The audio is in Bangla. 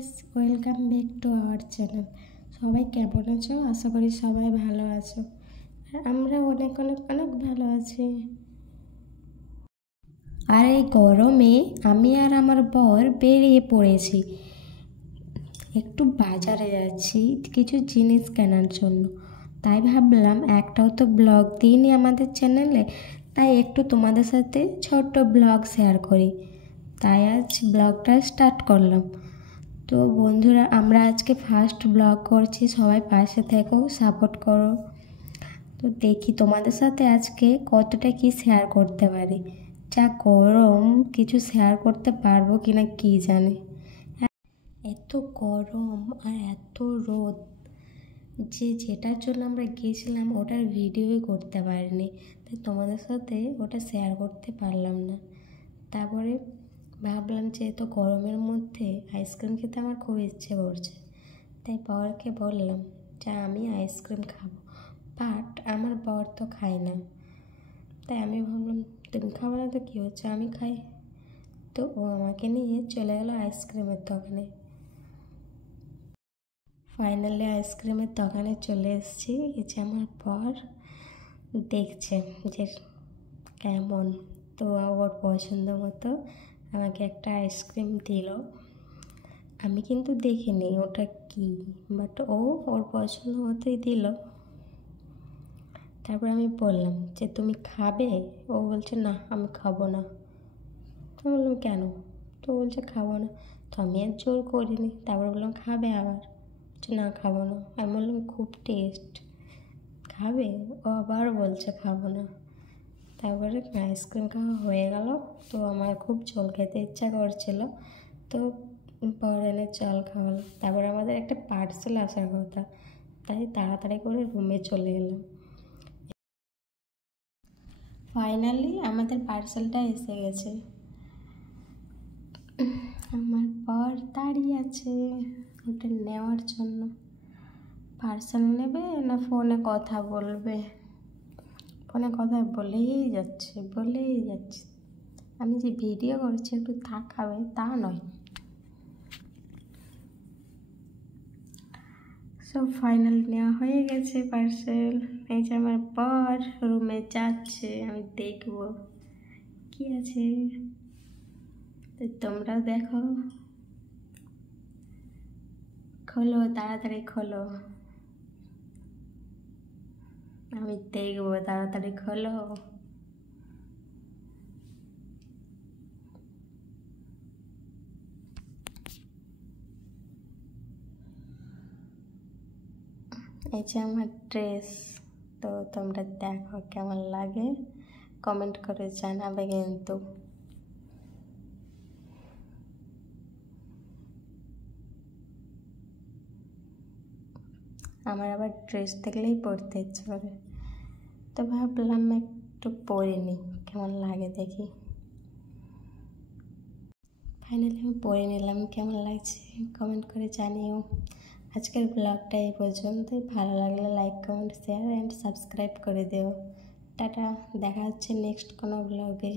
Guys, welcome back to our channel. সবাই কেমন আছো? আশা করি সবাই ভালো আছো। আর আমরা অনেক অনেক অনেক ভালো আছি। আর এই গরমে আমি আর আমার বর বেরিয়ে পড়েছি, একটু বাজারে যাচ্ছি কিছু জিনিস কেনার জন্য। তাই ভাবলাম একটাও তো ব্লগ দিইনি আমাদের চ্যানেলে, তাই একটু তোমাদের সাথে ছোট্ট ব্লগ শেয়ার করি। তাই আজ ব্লগটা স্টার্ট করলাম। তো বন্ধুরা, আমরা আজকে ফার্স্ট ব্লগ করছি, সবাই পাশে থেকো, সাপোর্ট করো। তো দেখি তোমাদের সাথে আজকে কতটা কি শেয়ার করতে পারি। যা গরম, কিছু শেয়ার করতে পারবো কিনা কি জানি। এত গরম আর এত রোদ যে যেটার জন্য আমরা গিয়েছিলাম ওটার ভিডিওই করতে পারিনি, তাই তোমাদের সাথে ওটা শেয়ার করতে পারলাম না। তারপরে ভাবলাম যে এত গরমের মধ্যে আইসক্রিম খেতে আমার খুব ইচ্ছে করছে, তাই বরকে বললাম যে আমি আইসক্রিম খাবো, বাট আমার বর তো খায় না। তাই আমি ভাবলাম তুমি খাবে না তো কী হচ্ছে, আমি খাই। তো ও আমাকে নিয়ে চলে গেলো আইসক্রিমের দোকানে। ফাইনালি আইসক্রিমের দোকানে চলে এসেছি। এই যে আমার বর দেখছে যে কেমন, তো ওর পছন্দ মতো আমাকে একটা আইসক্রিম দিল। আমি কিন্তু দেখিনি ওটা কি, বাট ওর পছন্দ মতোই দিল। তারপর আমি বললাম যে তুমি খাবে? ও বলছে না আমি খাবো না। তো বললাম কেন? তো বলছে খাবো না। তো আমি আর জোর করিনি। তারপর বললাম খাবে? আবার না খাবো না। আমি বললাম খুব টেস্ট, খাবে? ও আবার বলছে খাবো না। তারপরে আইসক্রিম খাওয়া হয়ে গেল। তো আমার খুব জল খেতে ইচ্ছা করছিল, তো পরে এনে জল খাওয়ালো। তারপরে আমাদের একটা পার্সেল আসার কথা, তাই তাড়াতাড়ি করে রুমে চলে এলাম। ফাইনালি আমাদের পার্সেলটা এসে গেছে। আমার বর দাঁড়িয়ে আছে ওটা নেওয়ার জন্য। পার্সেল নেবে না ফোনে কথা বলবে? ফোনে কথা বলেই যাচ্ছে। আমি যে ভিডিও করছি একটু তাকাবে তা নয়। সব ফাইনাল নেওয়া হয়ে গেছে পার্সেল। এই যে আমার বর রুমে যাচ্ছে, আমি দেখবো কি আছে। তো তোমরা দেখো, খোলো তাড়াতাড়ি খোলো, আমি দেখবো, তাড়াতাড়ি খোলো। এই যে আমার ড্রেস, তো তোমরা দেখো কেমন লাগে, কমেন্ট করে জানাবে কিন্তু। আমার আবার ড্রেস দেখলেই পরতে ইচ্ছে করে, তো ভাবলাম একটু পরে নিই কেমন লাগে দেখি। ফাইনালি আমি পরে নিলাম, কেমন লাগছে কমেন্ট করে জানিও। আজকের ব্লগটা এই পর্যন্তই। ভালো লাগলে like, comment, share and subscribe করে দিও। টাটা, দেখা হচ্ছে নেক্সট কোনো ব্লগে।